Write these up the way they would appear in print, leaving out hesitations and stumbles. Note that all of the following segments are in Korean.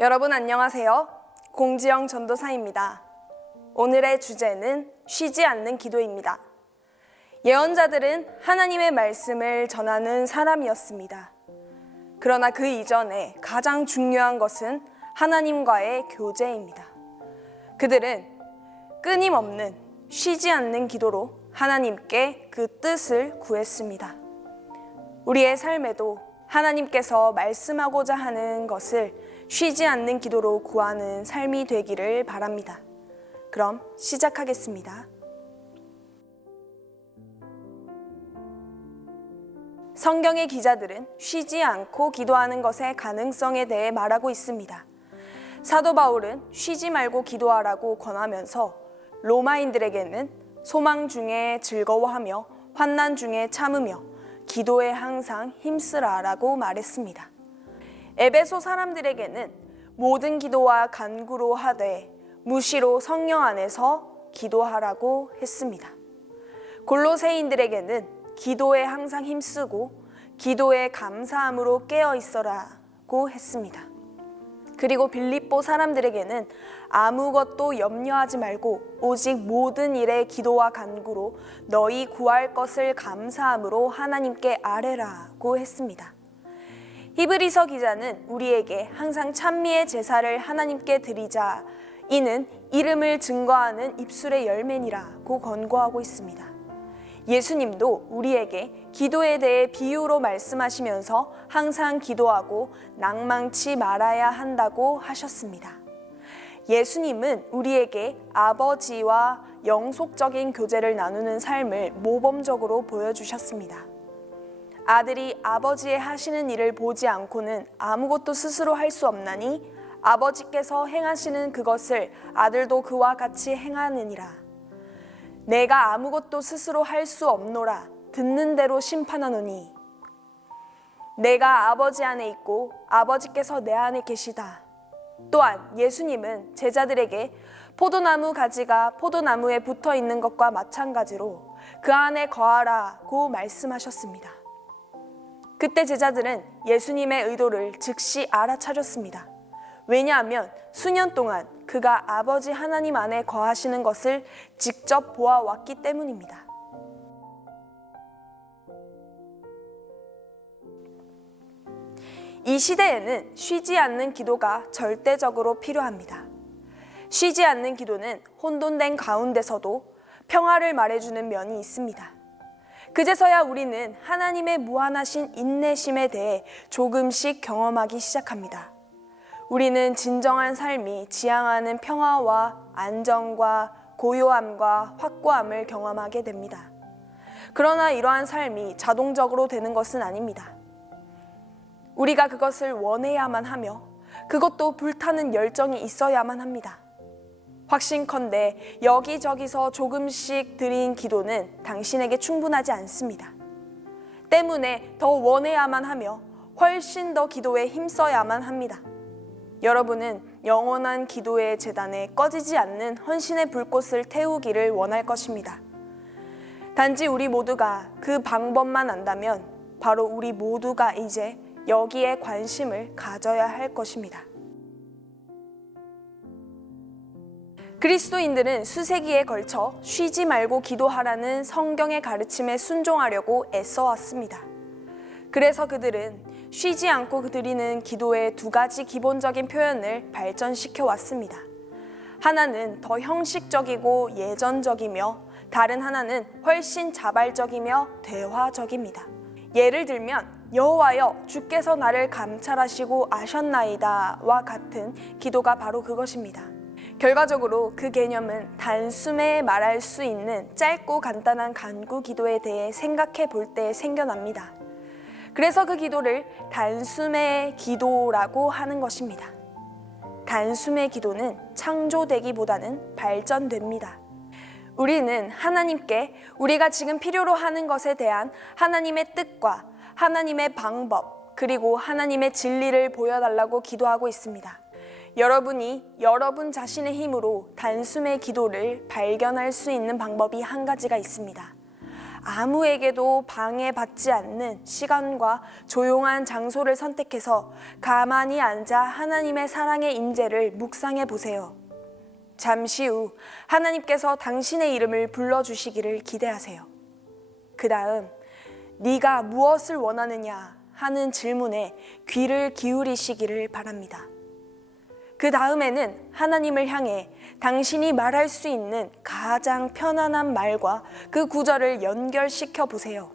여러분 안녕하세요. 공지영 전도사입니다. 오늘의 주제는 쉬지 않는 기도입니다. 예언자들은 하나님의 말씀을 전하는 사람이었습니다. 그러나 그 이전에 가장 중요한 것은 하나님과의 교제입니다. 그들은 끊임없는 쉬지 않는 기도로 하나님께 그 뜻을 구했습니다. 우리의 삶에도 하나님께서 말씀하고자 하는 것을 쉬지 않는 기도로 구하는 삶이 되기를 바랍니다. 그럼 시작하겠습니다. 성경의 기자들은 쉬지 않고 기도하는 것의 가능성에 대해 말하고 있습니다. 사도 바울은 쉬지 말고 기도하라고 권하면서 로마인들에게는 소망 중에 즐거워하며 환난 중에 참으며 기도에 항상 힘쓰라라고 말했습니다. 에베소 사람들에게는 모든 기도와 간구로 하되 무시로 성령 안에서 기도하라고 했습니다. 골로새인들에게는 기도에 항상 힘쓰고 기도에 감사함으로 깨어 있어라고 했습니다. 그리고 빌립보 사람들에게는 아무것도 염려하지 말고 오직 모든 일에 기도와 간구로 너희 구할 것을 감사함으로 하나님께 아뢰라고 했습니다. 히브리서 기자는 우리에게 항상 찬미의 제사를 하나님께 드리자, 이는 이름을 증거하는 입술의 열매니라고 권고하고 있습니다. 예수님도 우리에게 기도에 대해 비유로 말씀하시면서 항상 기도하고 낭망치 말아야 한다고 하셨습니다. 예수님은 우리에게 아버지와 영속적인 교제를 나누는 삶을 모범적으로 보여주셨습니다. 아들이 아버지의 하시는 일을 보지 않고는 아무것도 스스로 할 수 없나니 아버지께서 행하시는 그것을 아들도 그와 같이 행하느니라. 내가 아무것도 스스로 할 수 없노라. 듣는 대로 심판하노니 내가 아버지 안에 있고 아버지께서 내 안에 계시다. 또한 예수님은 제자들에게 포도나무 가지가 포도나무에 붙어 있는 것과 마찬가지로 그 안에 거하라고 말씀하셨습니다. 그때 제자들은 예수님의 의도를 즉시 알아차렸습니다. 왜냐하면 수년 동안 그가 아버지 하나님 안에 거하시는 것을 직접 보아왔기 때문입니다. 이 시대에는 쉬지 않는 기도가 절대적으로 필요합니다. 쉬지 않는 기도는 혼돈된 가운데서도 평화를 말해주는 면이 있습니다. 그제서야 우리는 하나님의 무한하신 인내심에 대해 조금씩 경험하기 시작합니다. 우리는 진정한 삶이 지향하는 평화와 안정과 고요함과 확고함을 경험하게 됩니다. 그러나 이러한 삶이 자동적으로 되는 것은 아닙니다. 우리가 그것을 원해야만 하며 그것도 불타는 열정이 있어야만 합니다. 확신컨대 여기저기서 조금씩 드린 기도는 당신에게 충분하지 않습니다. 때문에 더 원해야만 하며 훨씬 더 기도에 힘써야만 합니다. 여러분은 영원한 기도의 제단에 꺼지지 않는 헌신의 불꽃을 태우기를 원할 것입니다. 단지 우리 모두가 그 방법만 안다면 바로 우리 모두가 이제 여기에 관심을 가져야 할 것입니다. 그리스도인들은 수세기에 걸쳐 쉬지 말고 기도하라는 성경의 가르침에 순종하려고 애써왔습니다. 그래서 그들은 쉬지 않고 드리는 기도의 두 가지 기본적인 표현을 발전시켜 왔습니다. 하나는 더 형식적이고 예전적이며 다른 하나는 훨씬 자발적이며 대화적입니다. 예를 들면 여호와여 주께서 나를 감찰하시고 아셨나이다와 같은 기도가 바로 그것입니다. 결과적으로 그 개념은 단숨에 말할 수 있는 짧고 간단한 간구 기도에 대해 생각해 볼 때 생겨납니다. 그래서 그 기도를 단숨의 기도라고 하는 것입니다. 단숨의 기도는 창조되기보다는 발전됩니다. 우리는 하나님께 우리가 지금 필요로 하는 것에 대한 하나님의 뜻과 하나님의 방법 그리고 하나님의 진리를 보여달라고 기도하고 있습니다. 여러분이 여러분 자신의 힘으로 단숨의 기도를 발견할 수 있는 방법이 한 가지가 있습니다. 아무에게도 방해받지 않는 시간과 조용한 장소를 선택해서 가만히 앉아 하나님의 사랑의 임재를 묵상해 보세요. 잠시 후 하나님께서 당신의 이름을 불러주시기를 기대하세요. 그 다음 네가 무엇을 원하느냐 하는 질문에 귀를 기울이시기를 바랍니다. 그 다음에는 하나님을 향해 당신이 말할 수 있는 가장 편안한 말과 그 구절을 연결시켜 보세요.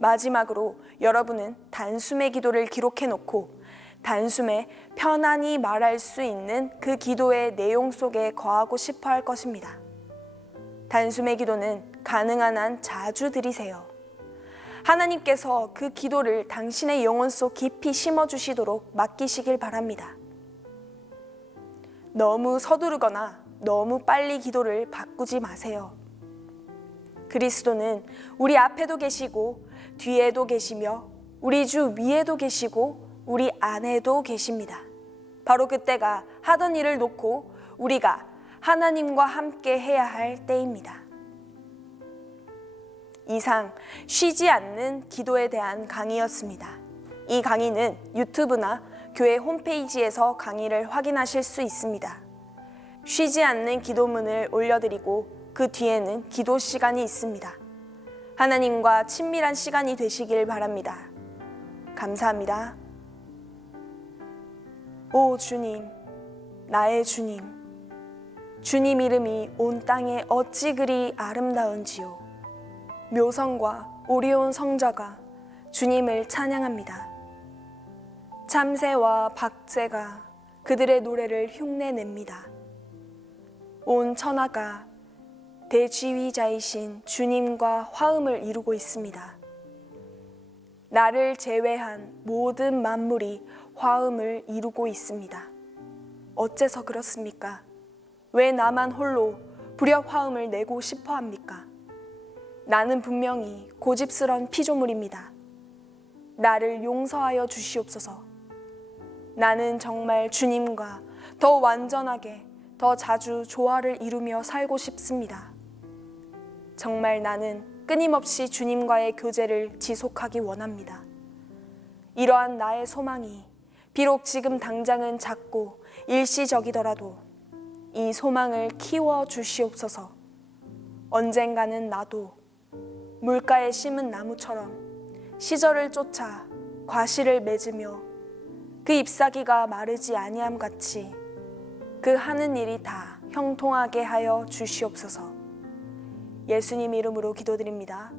마지막으로 여러분은 단숨의 기도를 기록해 놓고 단숨에 편안히 말할 수 있는 그 기도의 내용 속에 거하고 싶어 할 것입니다. 단숨의 기도는 가능한 한 자주 드리세요. 하나님께서 그 기도를 당신의 영혼 속 깊이 심어주시도록 맡기시길 바랍니다. 너무 서두르거나 너무 빨리 기도를 바꾸지 마세요. 그리스도는 우리 앞에도 계시고 뒤에도 계시며 우리 주 위에도 계시고 우리 안에도 계십니다. 바로 그때가 하던 일을 놓고 우리가 하나님과 함께 해야 할 때입니다. 이상 쉬지 않는 기도에 대한 강의였습니다. 이 강의는 유튜브나 교회 홈페이지에서 강의를 확인하실 수 있습니다. 쉬지 않는 기도문을 올려드리고 그 뒤에는 기도 시간이 있습니다. 하나님과 친밀한 시간이 되시길 바랍니다. 감사합니다. 오 주님, 나의 주님, 주님 이름이 온 땅에 어찌 그리 아름다운지요. 묘성과 오리온 성자가 주님을 찬양합니다. 참새와 박새가 그들의 노래를 흉내냅니다. 온 천하가 대지휘자이신 주님과 화음을 이루고 있습니다. 나를 제외한 모든 만물이 화음을 이루고 있습니다. 어째서 그렇습니까? 왜 나만 홀로 불협 화음을 내고 싶어 합니까? 나는 분명히 고집스런 피조물입니다. 나를 용서하여 주시옵소서. 나는 정말 주님과 더 완전하게, 더 자주 조화를 이루며 살고 싶습니다. 정말 나는 끊임없이 주님과의 교제를 지속하기 원합니다. 이러한 나의 소망이 비록 지금 당장은 작고 일시적이더라도 이 소망을 키워 주시옵소서. 언젠가는 나도 물가에 심은 나무처럼 시절을 쫓아 과실을 맺으며 그 잎사귀가 마르지 아니함 같이 그 하는 일이 다 형통하게 하여 주시옵소서. 예수님 이름으로 기도드립니다.